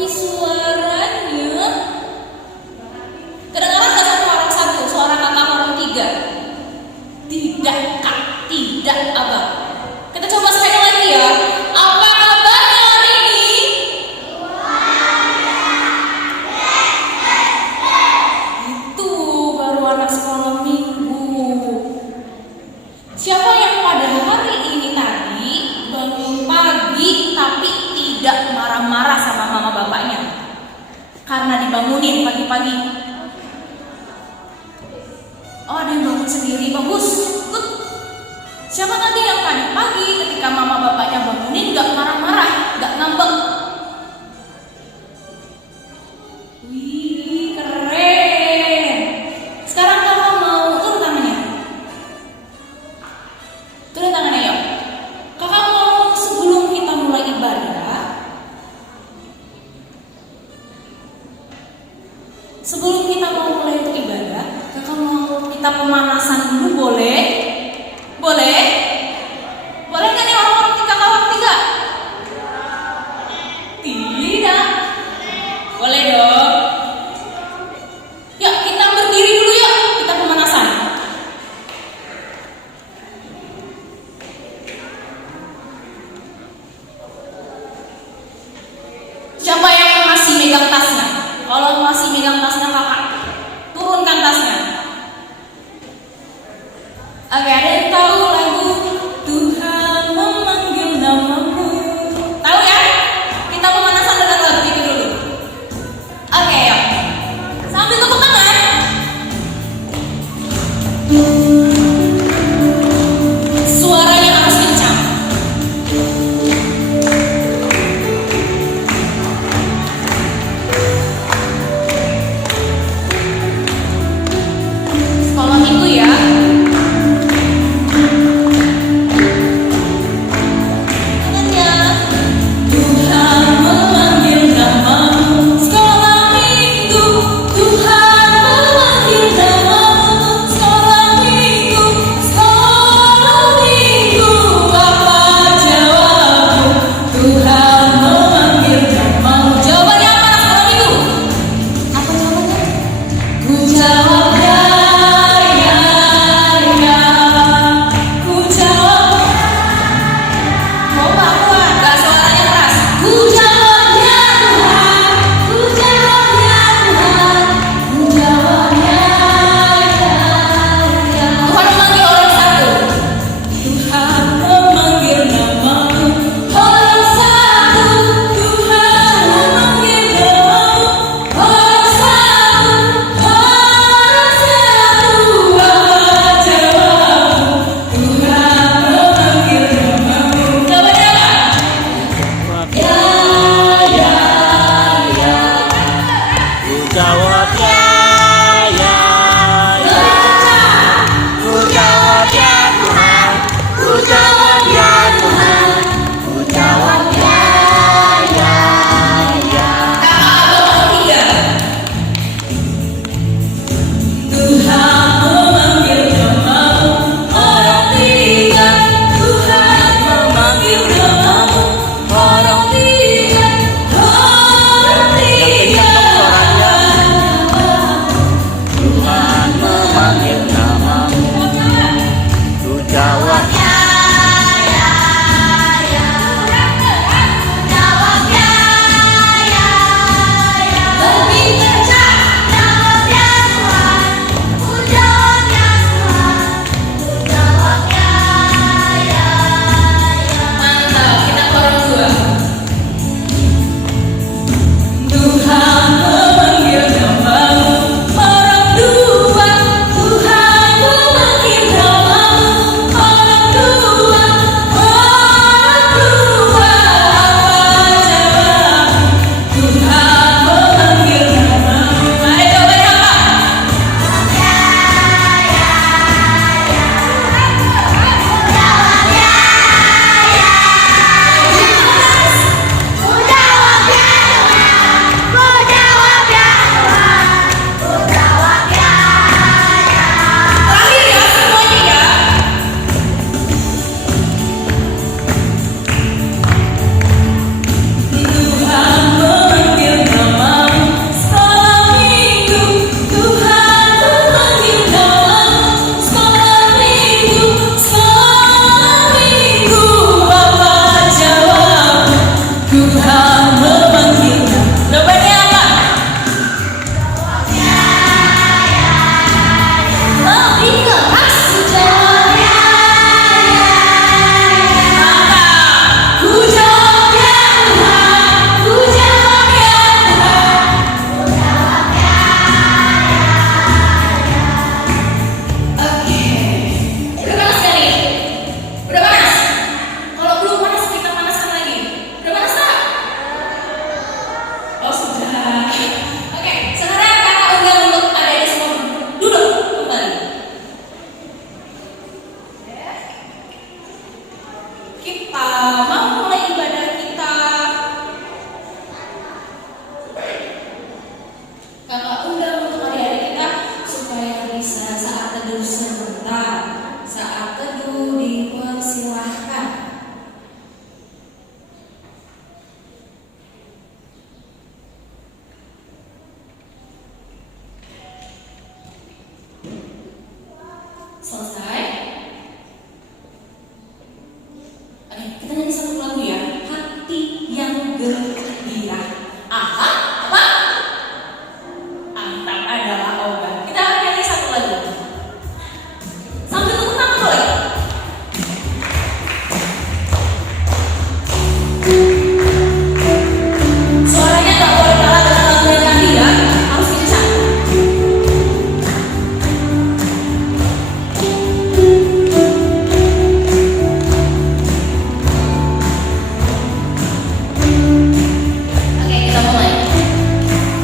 tapi suaranya kedengaran nggak satu orang satu, suara kakak orang tiga? Tidak kak, tidak abang. Kita coba sekali lagi ya. Apa kabarnya hari ini? Itu baru anak sekolah minggu. Siapa yang pada hari ini tadi bangun pagi tapi tidak marah-marah sama mama bapaknya karena dibangunin pagi-pagi? Oh, ada yang bangun sendiri, bagus. Good. Siapa tadi yang tadi pagi ketika mama bapaknya bangunin gak marah-marah, gak ngambek? Wih, keren. Sekarang kakak mau turun tangannya. Turun tangannya yuk. Kakak mau sebelum kita mulai ibadah, sebelum kita mau mulai untuk ibadah, kakak mau kita pemanasan dulu, boleh? Boleh? Boleh nggak nih orang-orang tiga kawan tiga? Tidak. Boleh dong. Yuk kita berdiri dulu yuk, kita pemanasan. Siapa yang masih megang tasnya? Kalau masih megang tasnya kakak, turunkan tasnya. Oke, ada yang tahu lagu Tuhan memanggil namamu? Tahu ya? Kita pemanasan dengan lagu itu dulu. Oke, yuk. Sambil tepuk tangan. Suaranya harus kencang. Sekolah minggu ya. kita mau mulai ibadah kita. Kakak undang untuk hari-hari kita supaya bisa saat teduh sebentar. Saat teduh dipersilahkan. Selesai. Oke, kita nyanyi satu lagu ya. Hati yang gembira. Aha, apa? Antang adalah obat. Kita akan nyanyi satu lagu. Sambil tepuk tangan boleh? Suaranya nggak boleh kalah dengan lagu yang tadi ya. Harus kencang. Oke, kita mulai.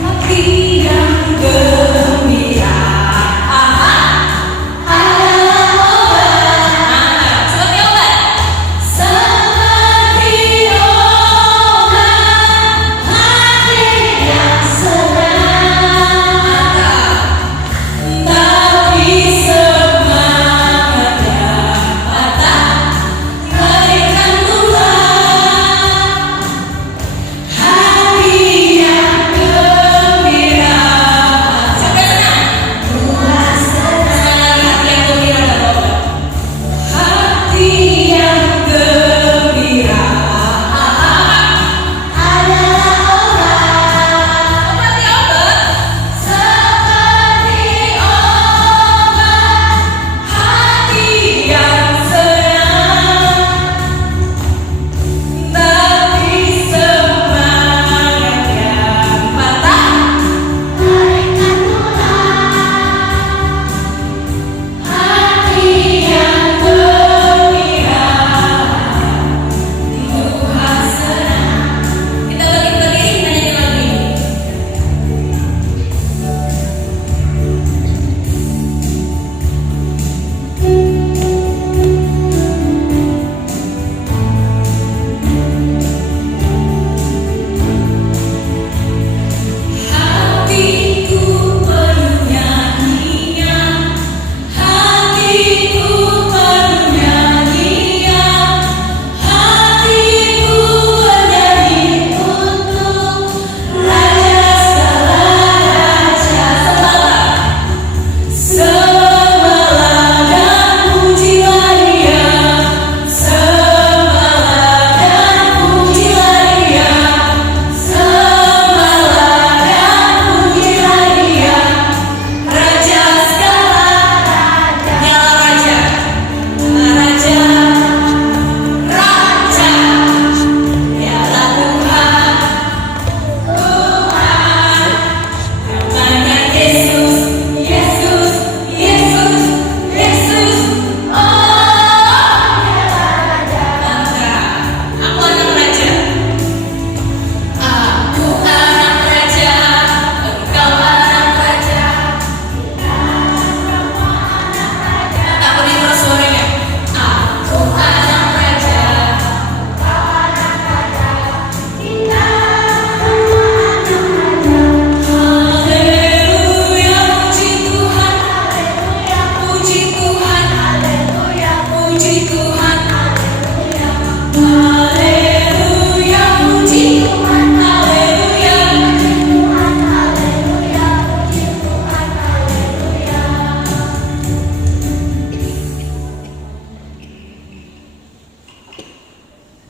Hati yang gembira. Aha, adalah obat. Mantap. Seperti obat. Seperti obat. Hati yang senang. Mantap. Tapi semangatnya patah. Bagaikan tulang. Hati yang gembira. Sampai senang. Tuhan senang. Hati yang gembira adalah obat. Hati yang gembira. Aha, adalah obat. Seperti obat. Seperti obat. Hati yang senang. Tapi semangat yang patah. Bagaikan tulang. Hati yang gembira. Tuhan senang. Kita bangkit berdiri, kita nyanyi lagu ini. Hatiku penuh nyanyian. Hatiku penuh nyanyian. Hatiku bernyanyi untuk Raja segala raja. Sembahlah dan pujilah Dia. Sembahlah dan pujilah Dia. Sembahlah dan pujilah Dia. Raja segala raja. Dialah Raja. Raja. Raja. Dialah Tuhan. Tuhan. Namanya Yesus. Yesus. Yesus. Yesus. Oh, dialah Raja. Aku anak raja. Aku anak raja. Engkau anak raja. Aku dengar suaranya. Aku anak raja. Haleluya, puji Tuhan. Puji Tuhan. Puji Tuhan. Haleluya, puji Tuhan. Haleluya.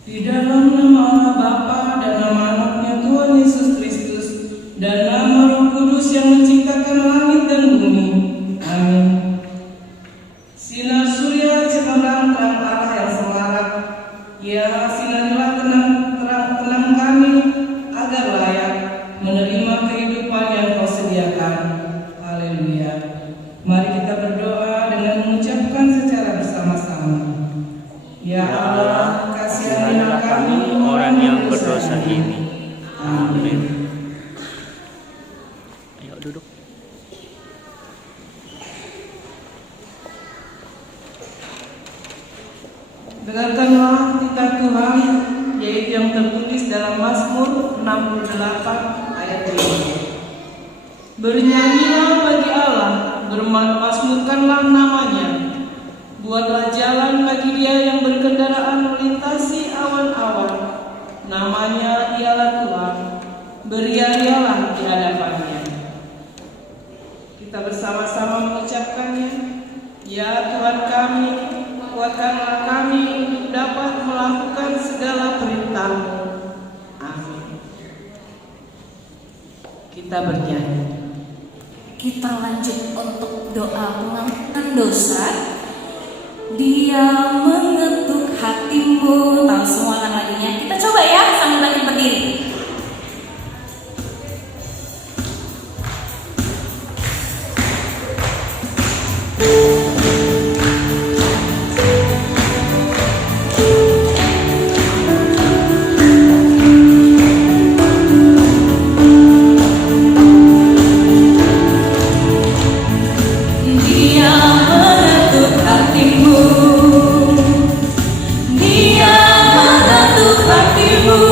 Di dalam nama Allah Bapa dan nama Anaknya Tuhan Yesus Kristus dan nama Roh Kudus yang menciptakan langit dan bumi. Amin. Sinar surya cemerlang terang arah yang semarak. Ya, sinarilah terang kami agar layak menerima kehidupan yang Kau sediakan. Haleluya. Mari kita berdoa dengan mengucapkan secara bersama-sama. Ya Allah, kasihanilah kami orang yang berdosa ini. Amin. Ayo duduk. Dengarkanlah titah Tuhan, yaitu yang tertulis dalam Mazmur 68 ayat 5. Bernyanyilah bagi Allah, bermasmurkanlah namanya. Buatlah jalan bagi Dia yang berkendaraan melintasi awan-awan. Namanya ialah Tuhan, beriarialah di hadapannya. Kita bersama-sama mengucapkannya. Ya Tuhan kami, kuatkanlah kami untuk dapat melakukan segala perintah-Mu. Amin. Kita bernyanyi. Kita lanjut untuk doa pengampunan dosa. Dia mengetuk hatimu. Tahu semua kan lagunya? Kita coba ya sambil bangkit berdiri. Dia mengetuk hatimu. Dia mengetuk hatimu.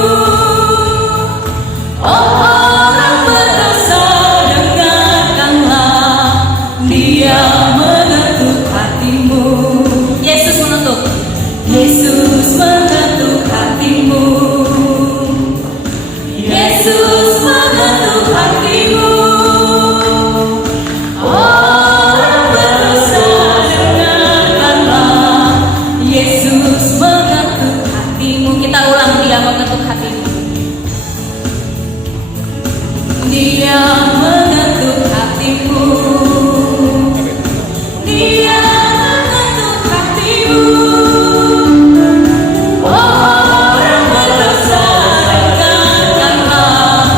Oh orang berdosa, dengarkanlah. Dia mengetuk hatimu. Yesus mengetuk. Yesus mengetuk hatimu. Yesus mengetuk hatimu. Orang berdosa, dengarkanlah. Yesus mengetuk hatimu. Kita ulang, Dia mengetuk hatimu. Dia mengetuk hatimu. Dia mengetuk hatimu. Orang berdosa, dengarkanlah.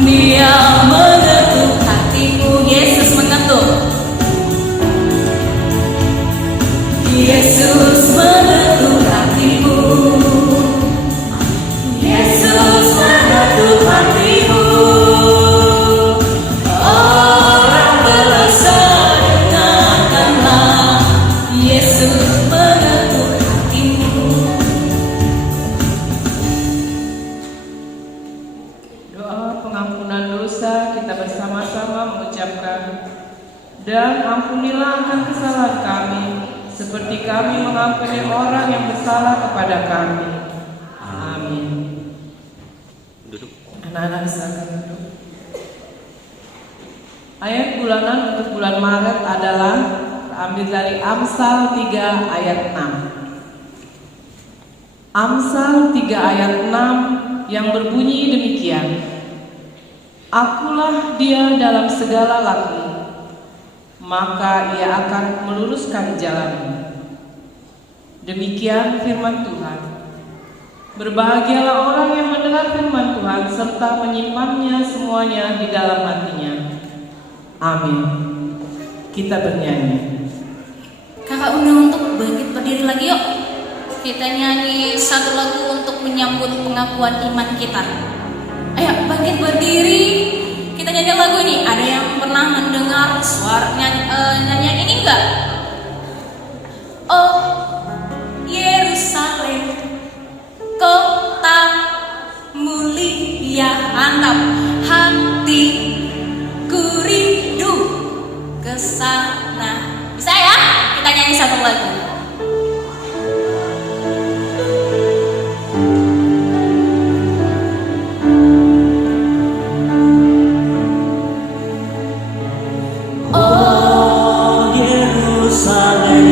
Dia mengetuk hatimu. Yesus mengetuk. Yesus mengetuk hatimu. Yesus mengetuk hatimu. Orang berdosa, dengarkanlah. Yesus mengetuk hatimu. Doa pengampunan dosa kita bersama-sama mengucapkan. Dan ampunilah akan kesalahan kami, seperti kami mengampuni orang yang bersalah kepada kami. Amin. Duduk. Anak-anak silakan duduk. Ayat bulanan untuk bulan Maret adalah terambil dari Amsal 3 ayat 6. Amsal 3 ayat 6 yang berbunyi demikian. Akulah Dia dalam segala laku, maka Ia akan meluruskan jalanmu. Demikian firman Tuhan. Berbahagialah orang yang mendengar firman Tuhan serta menyimpannya semuanya di dalam hatinya. Amin. Kita bernyanyi. Kakak undang untuk bangkit berdiri lagi yuk. Kita nyanyi satu lagu untuk menyambut pengakuan iman kita. Ayo bangkit berdiri. Kita nyanyi lagu ini. Ada yang pernah mendengar suara nyanyian ini enggak? Oh Yerusalem, kota mulia, mantap. Hatiku rindu ke sana. Bisa ya? Kita nyanyi satu lagu. Oh Yerusalem,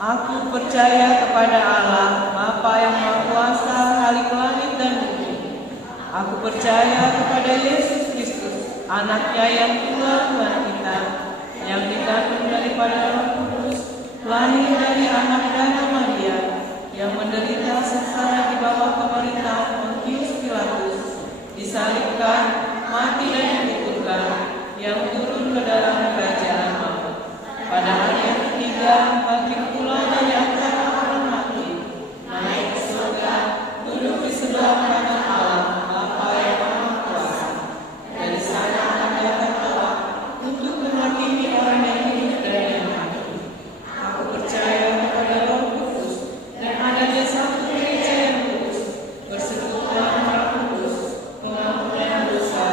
Aku percaya kepada Allah, Bapa yang Maha Kuasa, Khalik langit dan bumi. Aku percaya kepada Yesus Kristus, Anaknya yang tunggal Tuhan kita, yang dikandung daripada Roh Kudus, lahir dari anak darah Maria, yang menderita sengsara di bawah pemerintahan Pontius Pilatus, disalibkan, mati dan dikuburkan, yang turun ke dalam kerajaan maut. Pada hari yang ketiga, bangkit pula dari antara orang mati, naik ke surga, duduk di sebelah kanan Allah, Bapa yang Maha Kuasa. Dari sana akan datang Allah untuk menghakimi orang yang hidup dan yang mati. Aku percaya kepada Roh Kudus dan adanya satu gereja yang kudus, persekutuan Roh Kudus, pengampunan dosa,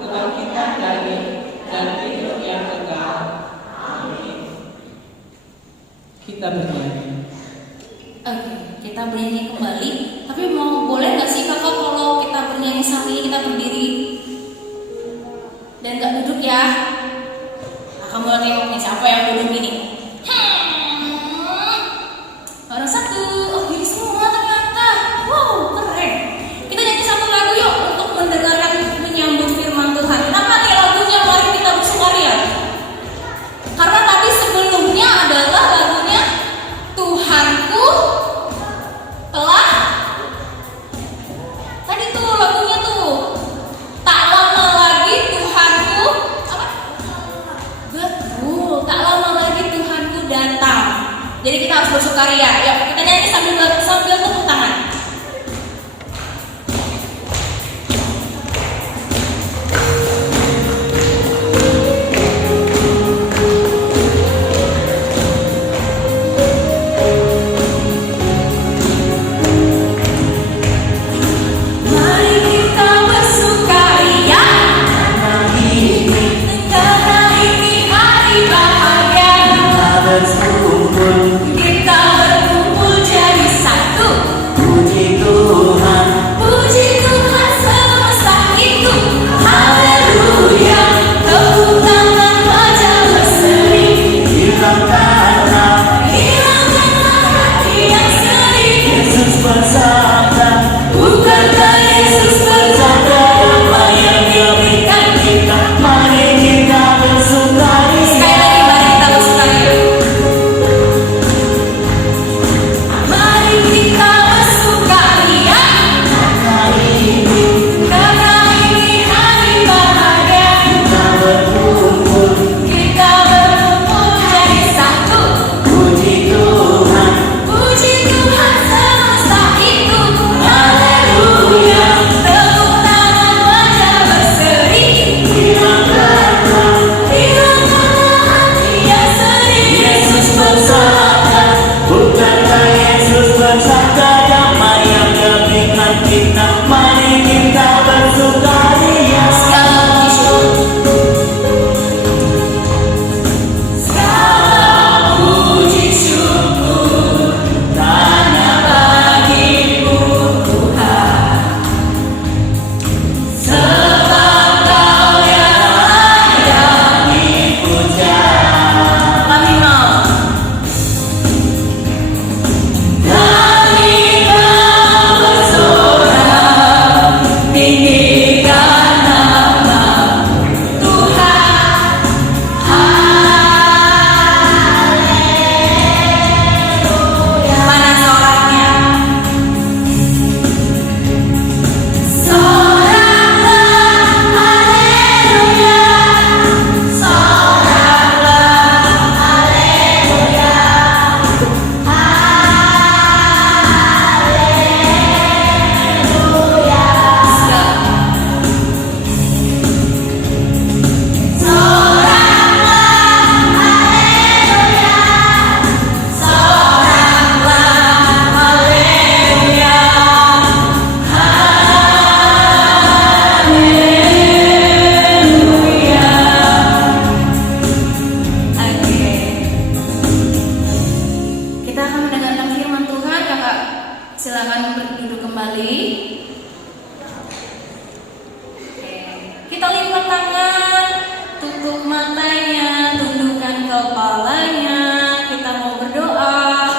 kebangkitan daging, dan hidup yang kekal. Amin. Kita bernyanyi. Oke, kita bernyanyi kembali. Tapi boleh nggak sih kakak kalau kita bernyanyi sambil kita berdiri dan nggak duduk ya? Nah, kamu tengok nih siapa yang duduk ini? Orang satu, oh jadi semua ternyata. Wow, keren. Kita nyanyi satu lagu yuk untuk mendengarkan menyambut firman Tuhan. Kenapa nih lagunya? Mari kita bersukaria. Karena tadi sebelumnya adalah lagunya Tuhanku telah. Tadi tuh lagunya tuh tak lama lagi Tuhanku apa? Betul, tak lama lagi Tuhanku datang. Jadi kita harus bersukaria. Yuk kita nyanyi sambil tepuk tangan. Kita berkumpul jadi satu. Tutup matanya, tundukkan kepalanya. Kita mau berdoa.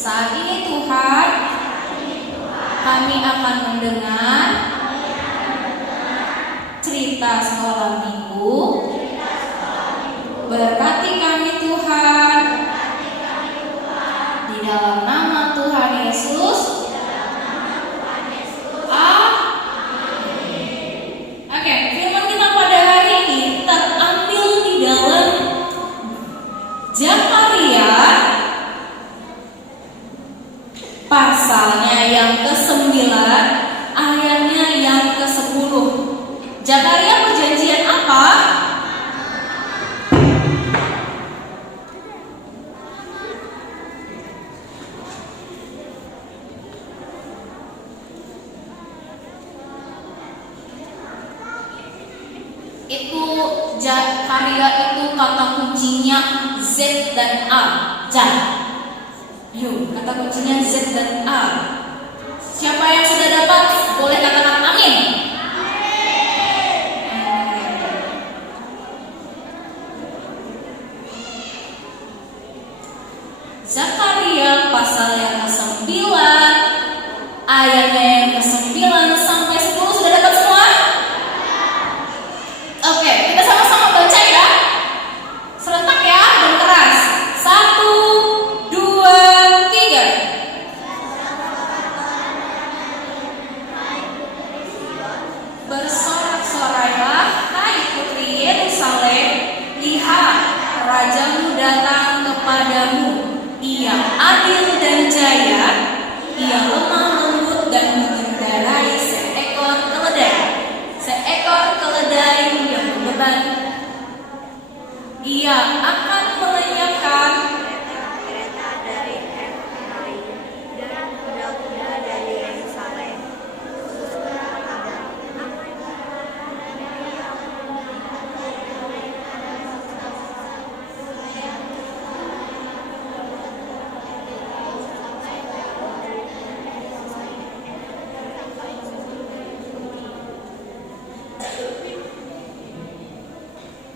Saat ini Tuhan, kami akan mendengar cerita sekolah minggu. Berkati kami Tuhan, di dalam nama Tuhan Yesus. Oke, firman kita pada hari ini terambil di dalam Zakaria pasalnya yang ke-9, ayatnya yang ke-10. Zakaria perjanjian apa? Itu Zakaria itu kata kuncinya Z dan A. Yuk, kata kuncinya Z dan A. Siapa yang sudah dapat boleh katakan amin. Zakaria pasal yang ke-9, ayatnya yang ke-9 sampai 10 sudah dapat semua? Oke, kita sama-sama baca ya. Serentak ya, dan keras. 1, 2, 3. Bersorak-sorailah, hai putri Yerusalem, lihat rajamu datang kepadamu. Ia adil dan jaya, ia lemah lembut dan mengendarai seekor keledai yang berbeban. Ia akan melenyapkan kereta dari Efraim dan kuda-kuda dari Yerusalem.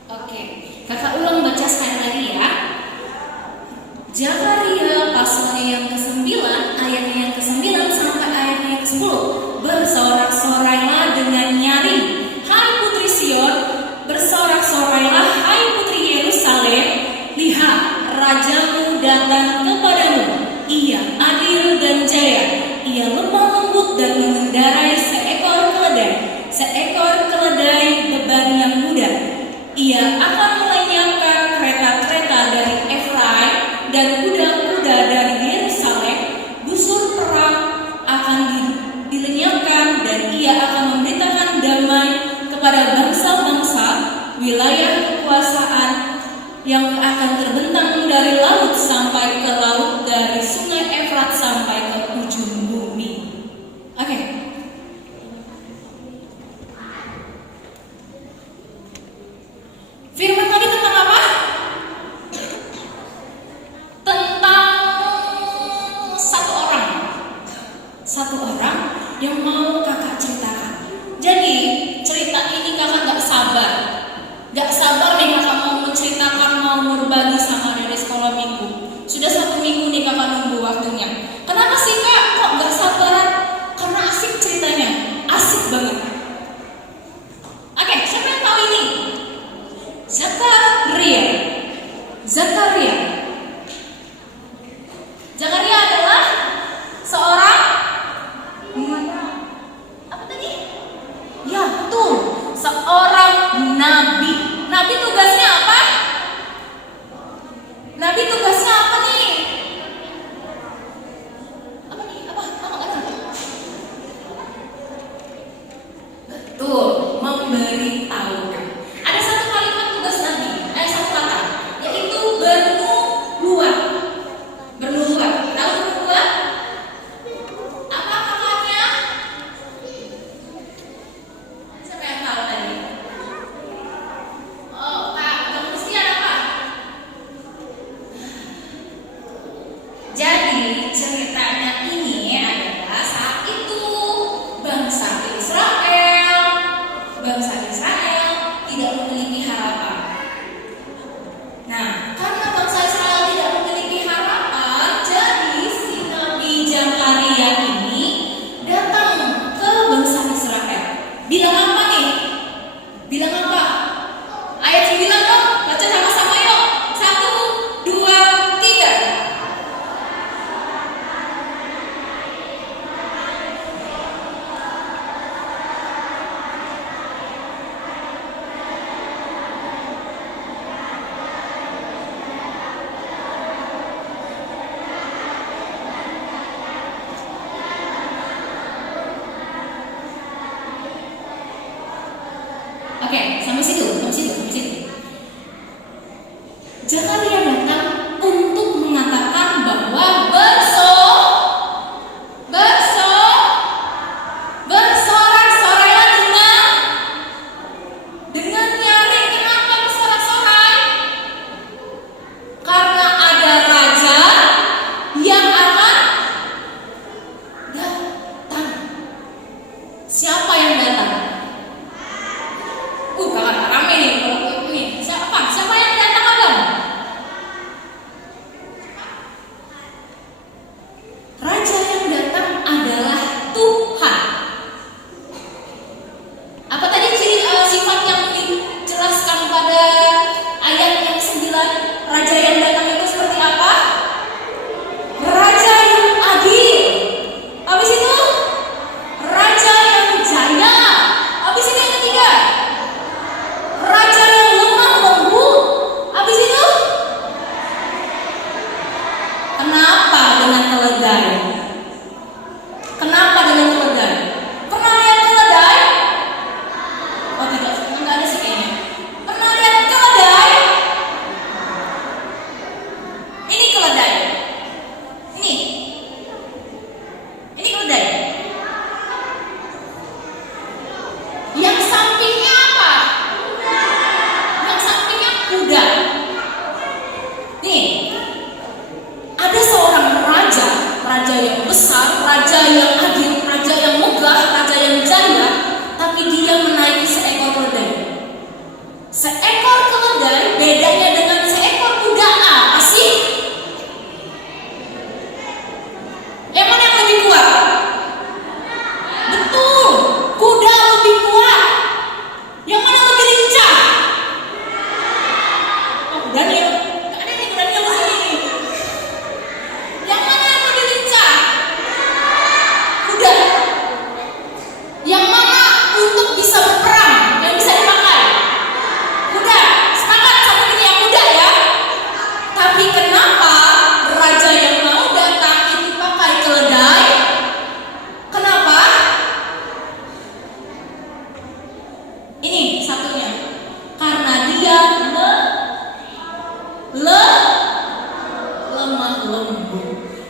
Oke, kakak ulang baca sekali lagi ya. Zakaria pasalnya yang ke-9, ayatnya yang ke-9 sampai ayatnya yang ke-10. Bersorak-sorailah dengan nyaring, hai putri Sion, bersorak-sorailah hai putri Yerusalem, lihat rajamu datang kepadamu. Ia adil dan jaya, ia lemah lembut dan mengendarai seekor keledai beban yang muda. Ia akan melenyapkan kereta-kereta dari Efraim dan kuda-kuda dari Yerusalem. Busur perang akan dilenyapkan dan ia akan memberitakan damai kepada bangsa-bangsa. Wilayah kekuasaan yang akan terbentang dari laut sampai ke laut, dari sungai Efrat sampai ke ujung bumi. Oke. Firman tadi tentang apa? Tentang satu orang yang mau kakak ceritakan. Jadi cerita ini kakak gak sabar nih kakak mau menceritakan, mau berbagi sama adik sekolah minggu. Sudah 1 minggu nih kakak nunggu waktunya. Kenapa sih kak kok gak sabaran? Karena asik ceritanya, asik banget. Oke, siapa yang tahu ini? Zakaria adalah seorang apa tadi? Ya betul, seorang nabi. Nabi tugasnya apa? Nabi tugasnya apa nih? Apa nih? Apa? Betul, memberitahukan. Ada satu kalimat tugas nabi, satu kata, yaitu bernubuat. Tahu bernubuat? Apa kakaknya? Siapa yang tahu tadi? Oh, Kak, kamu mesti ada apa? Jadi ceritanya ini adalah saat itu bangsa Israel tidak memiliki harapan. Nah, karena bangsa Israel tidak memiliki harapan, jadi si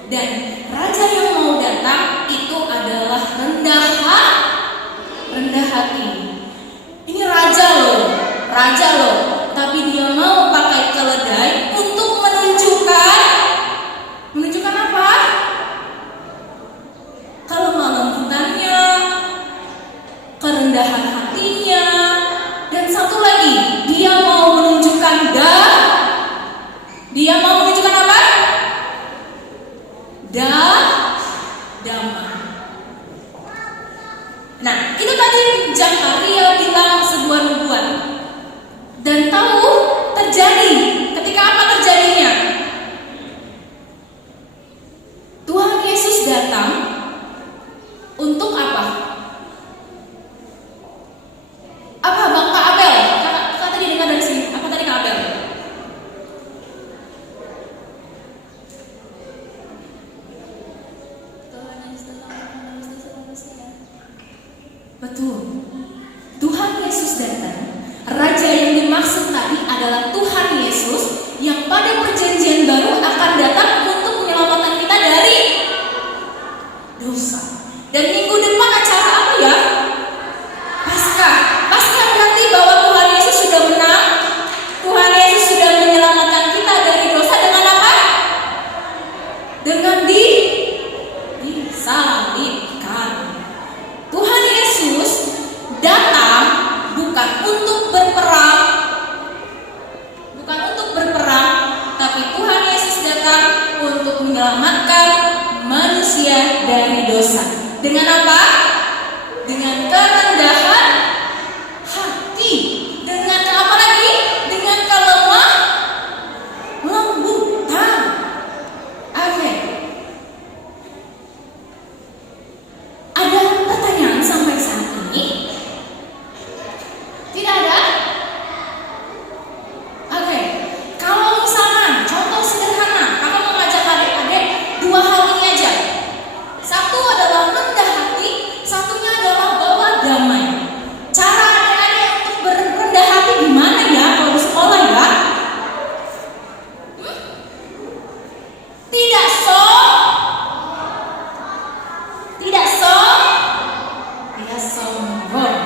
Dan raja yang mau datang itu adalah rendah hati. Ini raja loh, tapi dia mau pakai keledai untuk menunjukkan apa? Kelembutannya, kerendahan hatinya, dan satu lagi, dia mau menunjukkan apa? Damai. Nah, itu tadi Zakaria bilang sebuah nubuat. Dan tahu terjadi. Ketika apa terjadinya? Tuhan Yesus datang untuk apa? Apa Bang Kak Abel? Kak tadi dengar dari sini. Apa tadi Kak Abel? Betul. Tuhan Yesus datang. Raja yang dimaksud tadi adalah Tuhan Yesus yang pada perjanjian baru akan datang untuk menyelamatkan kita dari dosa. Dan minggu depan acara apa ya? Paskah. Paskah berarti bahwa Tuhan Yesus sudah menang. Tuhan Yesus sudah menyelamatkan kita dari dosa dengan apa? Dengan disalibkan. Tuhan Yesus datang bukan untuk berperang, tapi Tuhan Yesus datang untuk menyelamatkan manusia dari dosa. Dengan apa? Dengan kerendahan hati. Dengan apa lagi? Dengan lembutan. Oke. Ada pertanyaan sampai saat ini? Tidak ada? Oke. Kalau misalnya contoh sederhana, kakak mau ngajak adik-adik dua hal ini aja. Satu adalah rendah hati, satunya adalah bawa damai. Cara adik-adik untuk berendah hati gimana ya kalau di sekolah ya? Tidak sombong.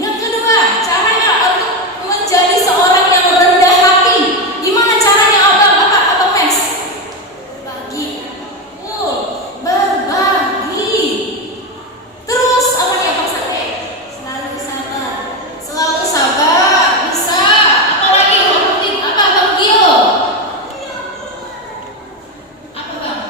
Yang kedua, caranya untuk menjadi seorang yang rendah hati. Gimana caranya abang Mes? Berbagi. Terus apa nih Abang Sate? Selalu sabar. Bisa. Apa lagi? Apa Bang Gio? Apa Bang?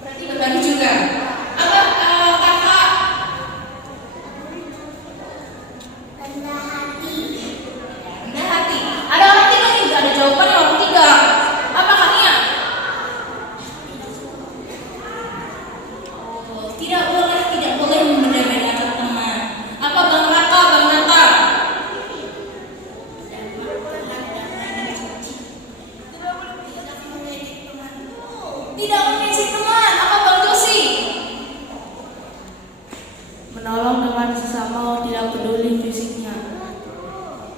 Berarti berbagi juga. Apa kakak? Rendah hati. Rendah hati. Ada orang tiga nih, nggak ada jawabannya orang tiga. Apa Kak Nia? Oh, tidak boleh membeda-bedakan teman. Apa Bang Raka, Bang Nata? Tidak mengejek teman. Apa Bang Josi? Menolong teman sesama, tidak peduli fisiknya.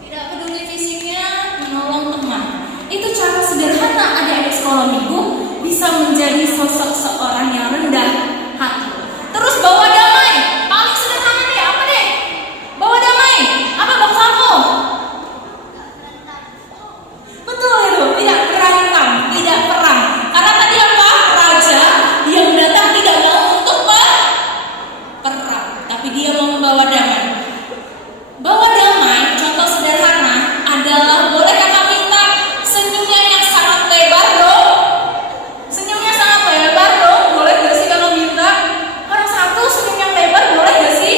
Tidak peduli fisiknya, menolong teman. Itu cara sederhana adik-adik sekolah minggu bisa menjadi sosok seorang yang rendah hati. Terus bawa damai. Paling sederhana deh, apa deh? Bawa damai. Apa Bang Sako? Betul itu, tidak berantem, tidak perang. Karena tadi apa? Raja yang datang tidak mau untuk perang, tapi dia mau membawa damai. Bawa damai, contoh sederhana adalah boleh kakak minta senyumnya yang sangat lebar dong. Senyumnya sangat lebar dong, boleh gak sih kalau minta? Orang satu senyum yang lebar boleh gak sih?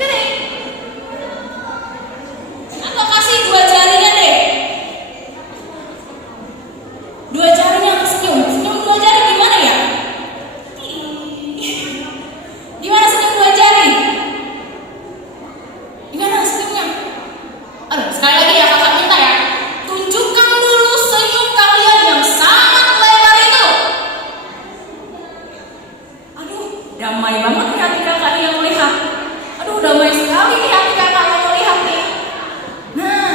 Gini. Atau kasih dua jarinya deh. Dua jarinya senyum dua jari gimana ya? Gimana senyum dua jari? Gimana senyumnya? Aduh, sekali lagi ya kakak minta ya. Tunjukkan dulu senyum kalian yang sangat lebar itu. Aduh, damai banget nih hati kakak yang melihat. Aduh, damai sekali nih hati kakak yang melihat nih. Nah,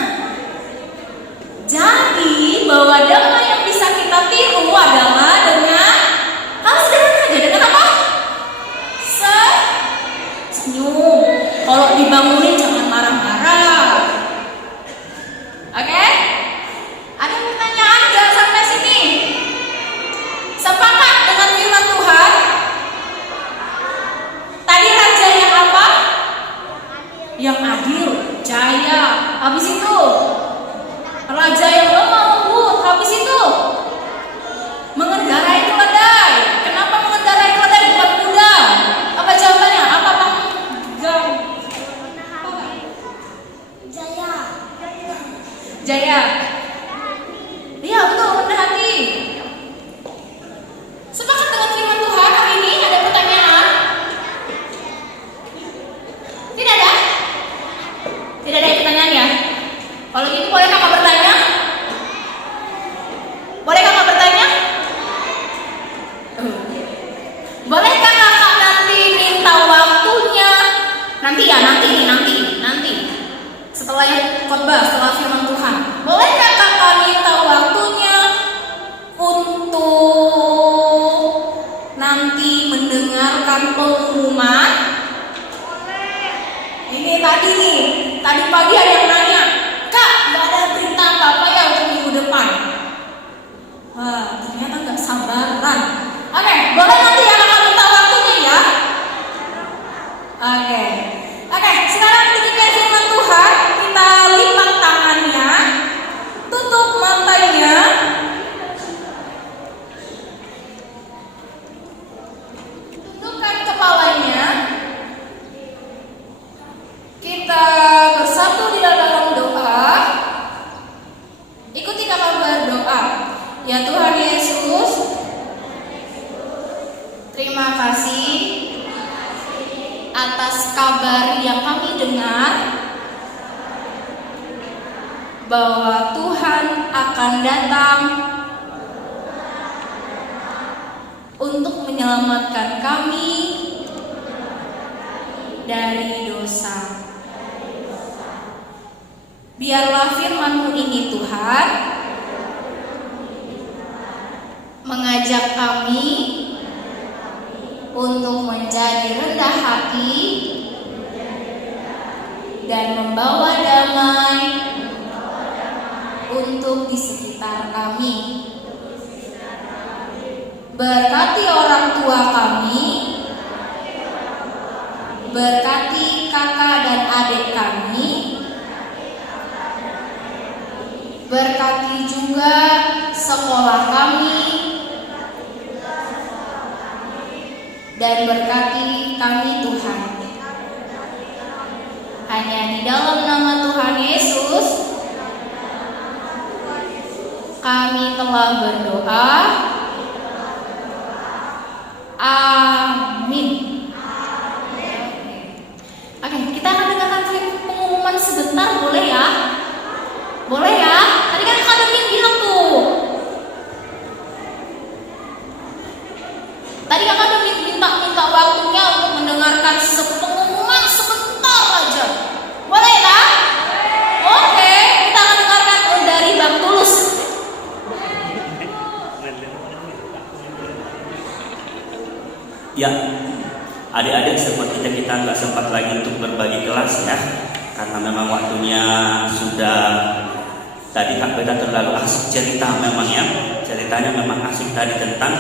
jadi bahwa damai yang bisa kita tiru adalah dengan hal sederhana aja. Dengan apa? Senyum. Kalau dibangunin jangan marah-marah. Oke? Ada pertanyaan nggak sampai sini? Sepakat dengan firman Tuhan? Tadi raja yang apa? Yang adil, jaya. Habis itu raja yang lemah lembut. Habis itu mengendarai keledai. Kenapa mengendarai keledai bukan kuda? Apa jawabannya? Apa Bang? Jaya. Jaya. Iya betul, rendah hati. Sepakat dengan firman Tuhan hari ini? Ada pertanyaan? Tidak ada? Tidak ada pertanyaan ya? Kalau gitu boleh kakak bertanya? Boleh kakak bertanya? Bolehkah kakak nanti minta waktunya? Nanti ya, nanti. Setelah khotbah, setelah firman Tuhan. Bolehkah kakak minta waktunya untuk nanti mendengarkan pengumuman? Ini tadi pagi ada yang nanya, Kak, gak ada berita apa-apa ya untuk minggu depan? Wah, ternyata gak sabaran. Oke, boleh nanti ya kakak minta waktunya ya? Oke, sekarang ketika firman Tuhan, kita lipat tangannya, tutup matanya, tundukkan kepalanya, kita bersatu di dalam doa. Ikuti kakak berdoa. Ya Tuhan Yesus, terima kasih atas kabar yang kami dengar bahwa Tuhan akan datang untuk menyelamatkan kami dari dosa. Biarlah firman-Mu ini Tuhan mengajak kami untuk menjadi rendah hati dan membawa damai untuk di sekitar kami. Berkati orang tua kami, berkati kakak dan adik kami, berkati juga sekolah kami, dan berkati kami Tuhan. Hanya di dalam nama Tuhan Yesus kami telah berdoa. Amin. Oke, kita akan dengarkan pengumuman sebentar, boleh ya? Boleh ya? Tadi kan akademik bilang tuh. Tadi akademik minta waktunya untuk mendengarkan pengumuman sebentar aja. Boleh ya? Oke, kita akan dengarkan dari Bang Tulus. Ya, adik-adik sepertinya kita nggak sempat lagi untuk berbagi kelas ya, karena memang waktunya sudah. Tadi Kak Beda terlalu asik cerita memang ya, ceritanya memang asik tadi tentang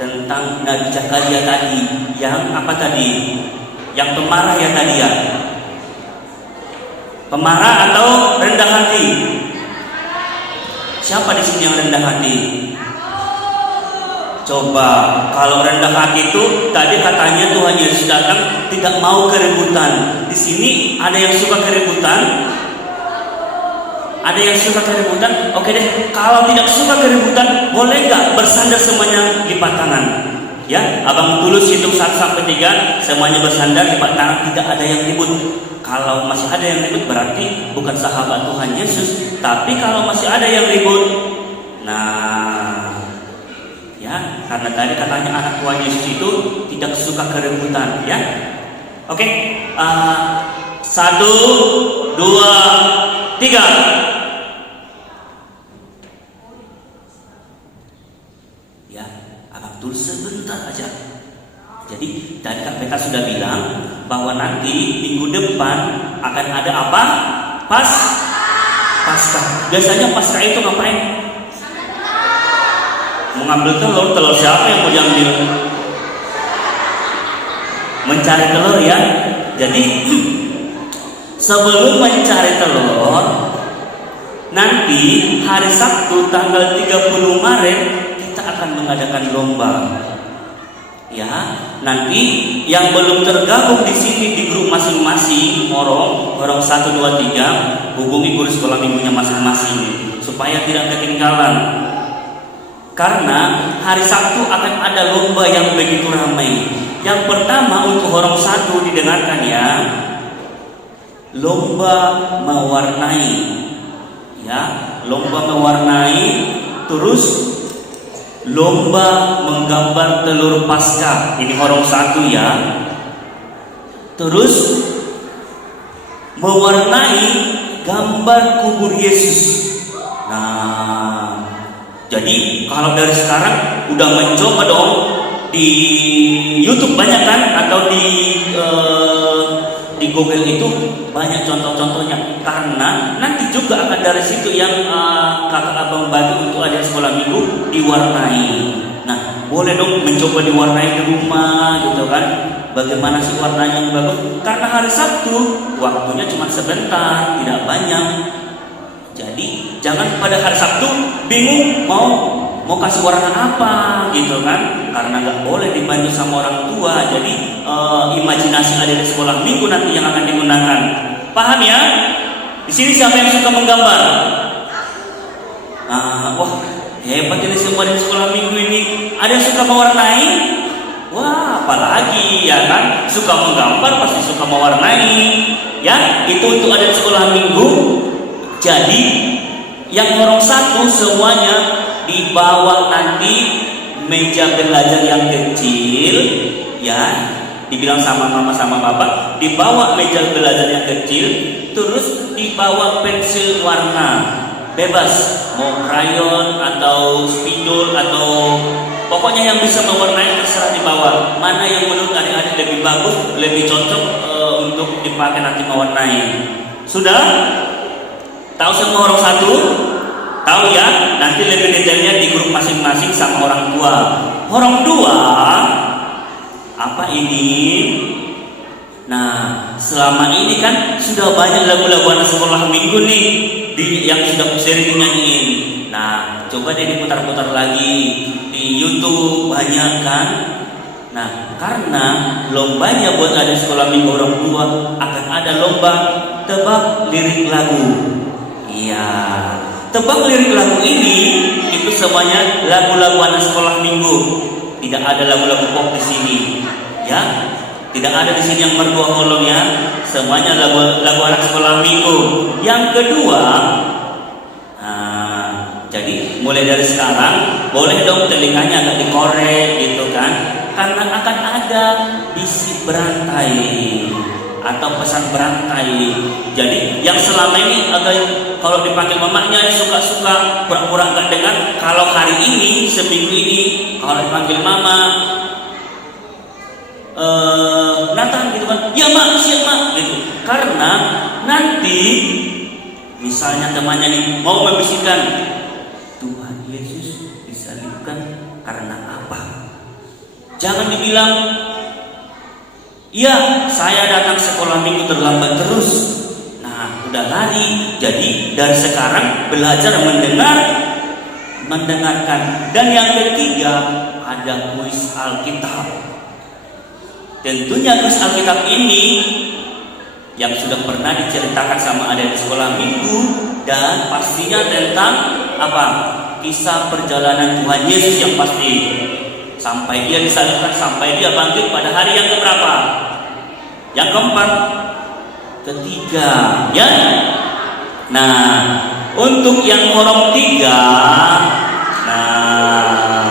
tentang Nabi Zakaria tadi, yang apa tadi, yang pemarah ya tadi ya, pemarah atau rendah hati? Siapa di sini yang rendah hati? Coba, kalau rendah hati itu tadi katanya Tuhan Yesus datang tidak mau keributan. Di sini ada yang suka keributan? Ada yang suka keributan? Oke deh, kalau tidak suka keributan, boleh nggak bersandar semuanya lipat tangan? Ya, Abang Tulus hitung 1 sampai 3, semuanya bersandar lipat tangan, tidak ada yang ribut. Kalau masih ada yang ribut berarti bukan sahabat Tuhan Yesus. Tapi kalau masih ada yang ribut, nah, ya Ya, karena tadi katanya anak Tuhan Yesus itu tidak suka keributan, ya. Oke, 1, 2, 3. Ya, agak tulis sebentar aja. Jadi tadi Kak Peta sudah bilang bahwa nanti minggu depan akan ada apa? Paskah. Biasanya Paskah itu ngapain? Mengambil telur siapa yang mau diambil? Mencari telur, ya. Jadi sebelum mencari telur, nanti hari Sabtu tanggal 30 Maret kita akan mengadakan lomba. Ya, nanti yang belum tergabung di sini di grup masing-masing, horong 1, 2, 3, hubungi guru sekolah minggunya masing-masing supaya tidak ketinggalan. Karena hari Sabtu akan ada lomba yang begitu ramai. Yang pertama untuk horong 1 didengarkan, ya. Lomba mewarnai. Ya, lomba mewarnai, terus lomba menggambar telur Paskah. Ini horong 1, ya. Terus mewarnai gambar kubur Yesus. Nah, jadi kalau dari sekarang udah mencoba dong di YouTube banyak kan, atau di Google itu banyak contoh-contohnya. Karena nanti juga akan dari situ yang kakak abang bagi untuk adik sekolah minggu diwarnai. Nah, boleh dong mencoba diwarnai di rumah gitu kan. Bagaimana sih warnanya yang bagus? Karena hari Sabtu waktunya cuma sebentar, tidak banyak. Jadi jangan pada hari Sabtu bingung mau kasih warna apa gitu kan, karena nggak boleh dibantu sama orang tua. Jadi imajinasi ada di sekolah minggu nanti yang akan digunakan. Paham ya? Di sini siapa yang suka menggambar? Wah, hebat ini semua di sekolah minggu ini. Ada yang suka mewarnai? Wah, apalagi ya kan? Suka menggambar pasti suka mewarnai. Ya, itu untuk ada di sekolah minggu. Jadi yang horong 1 semuanya dibawa nanti meja belajar yang kecil, ya, dibilang sama mama sama papa, dibawa meja belajar yang kecil, terus dibawa pensil warna bebas, mau krayon atau spidol atau pokoknya yang bisa mewarnai terserah dibawa. Mana yang menurut adik-adik lebih bagus, lebih cocok untuk dipakai nanti mewarnai. Sudah? Tahu semua horong 1? Tahu ya? Nanti lebih detailnya di grup masing-masing sama orang tua. Horong 2, apa ini? Nah, selama ini kan sudah banyak lagu-lagu anak sekolah minggu nih yang sudah sering dinyanyiin. Nah, coba deh diputar-putar lagi di YouTube, banyak kan? Nah, karena lombanya buat adik sekolah minggu orang tua akan ada lomba tebak lirik lagu. Iya, tebak lirik lagu ini itu semuanya lagu-lagu anak sekolah minggu. Tidak ada lagu-lagu pop di sini, ya. Tidak ada di sini yang berdua kolom ya. Semuanya lagu anak sekolah minggu. Yang kedua, jadi mulai dari sekarang boleh dong telinganya agak dikorek gitu kan, karena akan ada bisik berantai atau pesan berantai. Jadi yang selama ini agak kalau dipanggil mamanya suka-suka pura-pura nggak dengar. Kalau hari ini seminggu ini kalau dipanggil mama Nathan gitu kan, ya mak, siap mak gitu. Karena nanti misalnya temannya nih mau membisikkan Tuhan Yesus disalibkan karena apa, jangan dibilang iya, saya datang sekolah minggu terlambat terus. Nah, udah lari. Jadi dari sekarang belajar mendengarkan. Dan yang ketiga ada kuis Alkitab. Tentunya kuis Alkitab ini yang sudah pernah diceritakan sama adik di sekolah minggu, dan pastinya tentang apa? Kisah perjalanan Tuhan Yesus yang pasti. Sampai dia disalibkan, sampai dia bangkit pada hari yang keberapa? Yang keempat, ketiga, ya. Nah, untuk yang horong 3, nah,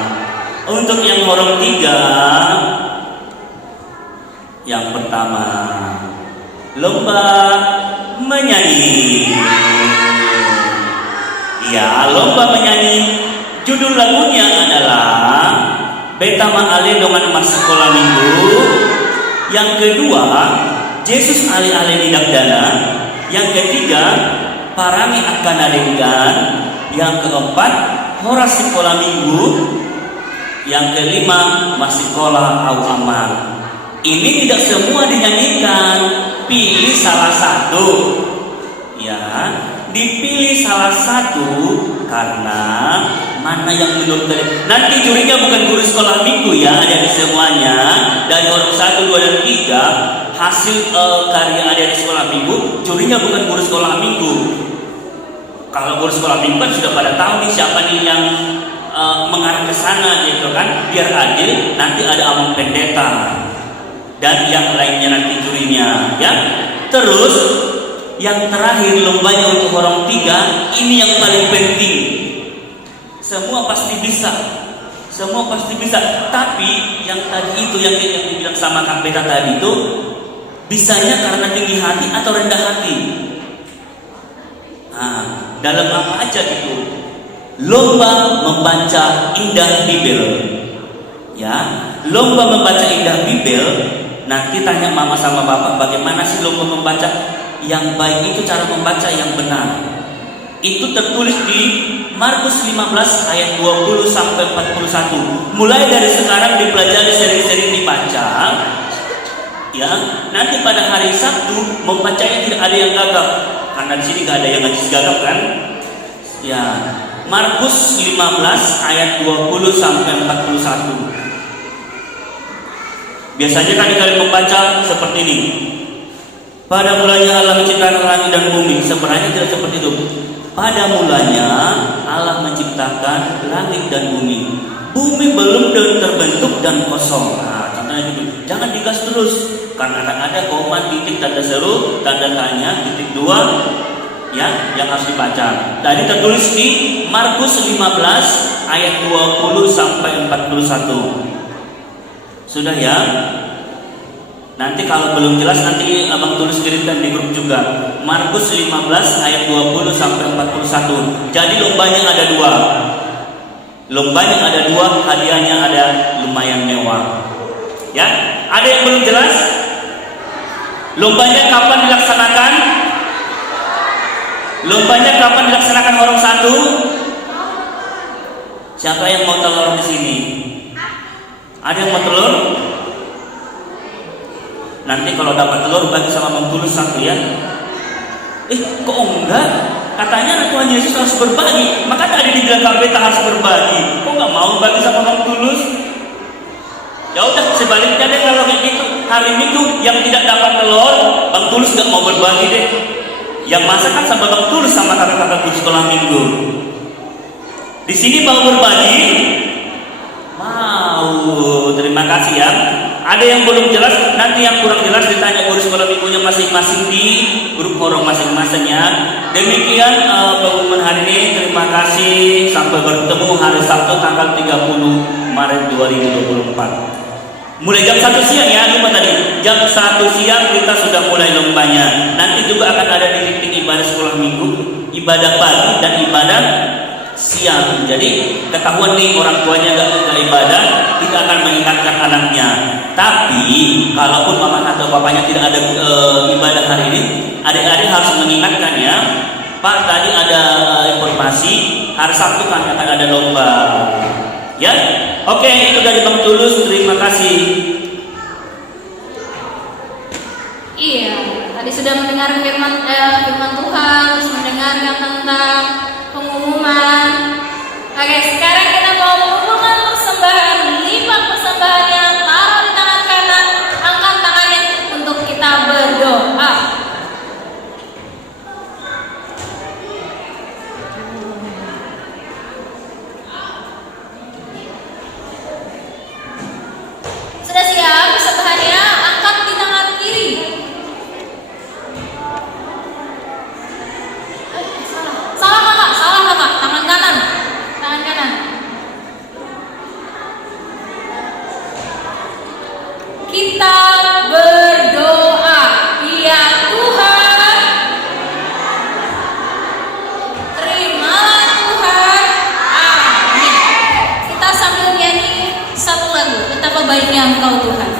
Untuk yang horong 3, yang pertama lomba menyanyi. Ya, lomba menyanyi. Judul lagunya adalah Betama Ale Dongan Mas Sekolah Minggu. Yang kedua, Yesus Ale-ale Nidak Dana. Yang ketiga, Parangi Akan Adenggan. Yang keempat, Horas Sekolah Minggu. Yang kelima, Masikola Au Amal. Ini tidak semua dinyanyikan, pilih salah satu. Ya, dipilih salah satu karena mana yang menurut kalian. Nanti jurinya bukan guru sekolah minggu ya, adik-adik semuanya. Dari orang 1, 2, dan 3 hasil karya adik-adik sekolah minggu, jurinya bukan guru sekolah minggu. Kalau guru sekolah minggu kan sudah pada tahu nih siapa nih yang mengarah ke sana gitu kan, biar adil. Nanti ada among pendeta dan yang lainnya nanti jurinya ya. Terus yang terakhir lombanya untuk orang 3, ini yang paling penting. Semua pasti bisa, semua pasti bisa. Tapi yang tadi itu yang dibilang sama Kak Beta tadi itu, bisanya karena tinggi hati atau rendah hati. Nah, dalam apa aja gitu. Lomba membaca indah Bibel. Ya, lomba membaca indah Bibel. Nanti tanya mama sama bapak, bagaimana sih lomba membaca? Yang baik itu cara membaca yang benar. Itu tertulis di Markus 15 ayat 20 sampai 41. Mulai dari sekarang dipelajari seri-seri dibaca. Ya, nanti pada hari Sabtu membacanya tidak ada yang gagap. Karena di sini gak ada yang najis gagap kan? Ya, Markus 15 ayat 20 sampai 41. Biasanya kan kalian membaca seperti ini. Pada mulanya Allah menciptakan langit dan bumi. Sebenarnya tidak seperti itu. Pada mulanya Allah menciptakan langit dan bumi. Bumi belum terbentuk dan kosong. Nah, contohnya gitu. Jangan digas terus, karena akan ada koma, titik, tanda seru, tanda tanya, titik 2 ya, yang harus dibaca. Tadi tertulis di Markus 15 ayat 20 sampai 41. Sudah ya? Nanti kalau belum jelas nanti abang tulis kirimkan di grup juga. Markus 15 ayat 20 sampai 41. Jadi lombanya ada 2. Lombanya ada 2, hadiahnya ada lumayan mewah. Ya? Ada yang belum jelas? Lombanya kapan dilaksanakan? Lombanya kapan dilaksanakan orang 1? Siapa yang mau telur di sini? Ada yang mau telur? Nanti kalau dapat telur bagi sama Bang Tulus 1 ya. Kok enggak? Katanya Tuhan Yesus harus berbagi. Maka tadi dibilang KPT harus berbagi. Kok nggak mau bagi sama Bang Tulus? Ya udah, sebaliknya deh kalau kayak gitu. Hari Minggu yang tidak dapat telur, Bang Tulus nggak mau berbagi deh. Yang masak kan sama Bang Tulus sama kakak-kakak guru sekolah minggu. Di sini mau berbagi? Mau. Terima kasih ya. Ada yang belum jelas, nanti yang kurang jelas ditanya guru sekolah minggunya masing-masing di grup orang masing-masingnya. Demikian pengumuman hari ini. Terima kasih. Sampai bertemu hari Sabtu tanggal 30 Maret 2024. Mulai jam 1 siang ya, lupa tadi. Jam 1 siang kita sudah mulai lombanya. Nanti juga akan ada di titik ibadah sekolah minggu, ibadah pagi dan ibadah siang. Jadi ketahuan nih orang tuanya gak ibadah, tidak akan mengingatkan anaknya. Tapi kalaupun mama atau bapaknya tidak ada ibadah hari ini, adik-adik harus mengingatkan ya. Pak, tadi ada informasi hari Sabtu kami akan ada lomba. Ya, oke, itu dari Bang Tulus. Terima kasih. Iya, tadi sudah mendengar firman Tuhan, terus mendengarkan tentang pengumuman. Oke, sekarang kita mau mengumumkan persembahan. 5 persembahan yang taruh di tangan kanan, angkat tangannya untuk kita berdoa. Sudah siap persembahannya? Angkat di tangan kiri. Salah kakak, tangan kanan, tangan kanan. kita berdoa. Ya Tuhan, terimalah Tuhan. Amin. Kita sambil nyanyi satu lagu, betapa baiknya Engkau Tuhan.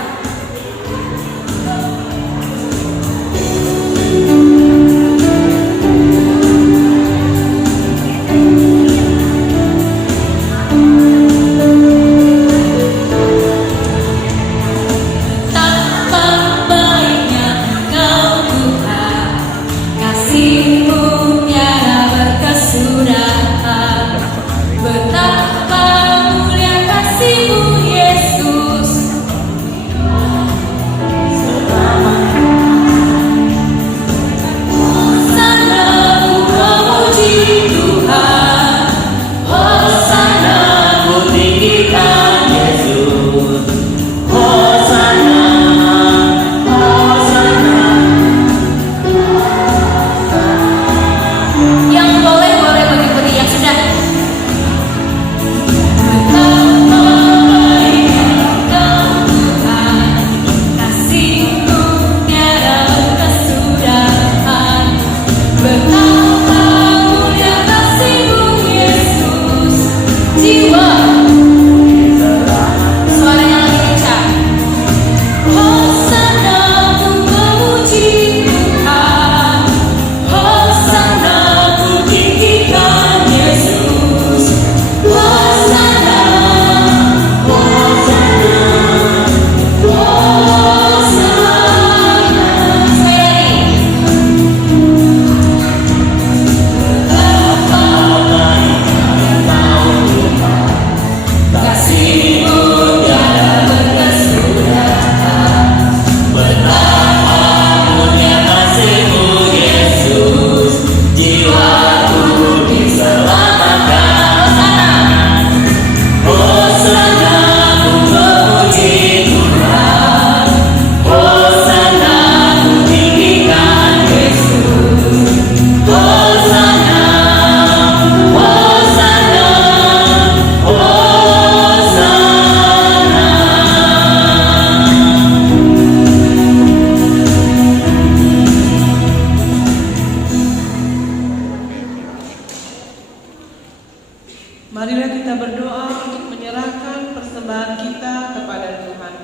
Marilah kita berdoa untuk menyerahkan persembahan kita kepada Tuhan.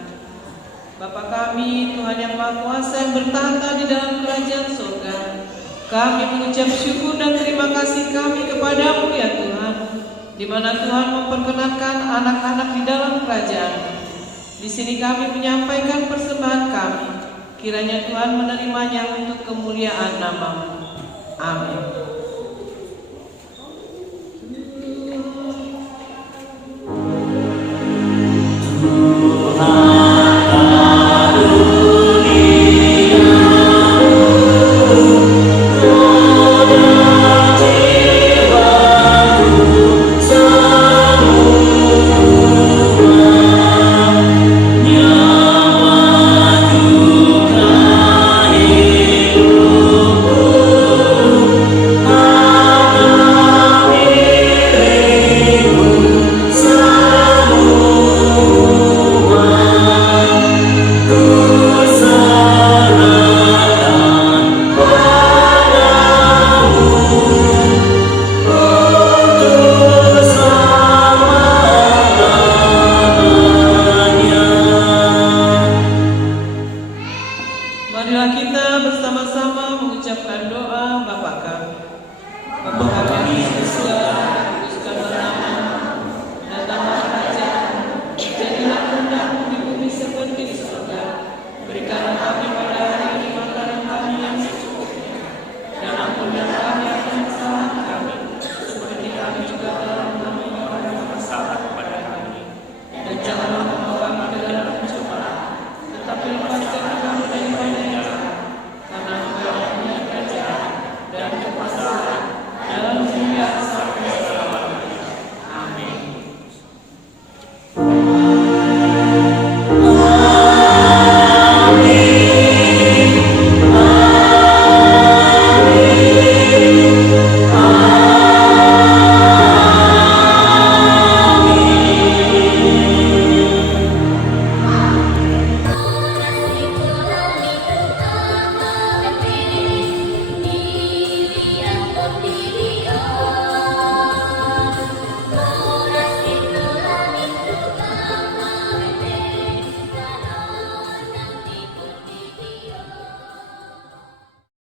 Bapa kami, Tuhan yang Maha Kuasa yang bertahta di dalam kerajaan surga, kami mengucap syukur dan terima kasih kami kepadamu ya Tuhan, di mana Tuhan memperkenankan anak-anak di dalam kerajaan. Di sini kami menyampaikan persembahan kami, kiranya Tuhan menerimanya untuk kemuliaan nama-Mu. Amin.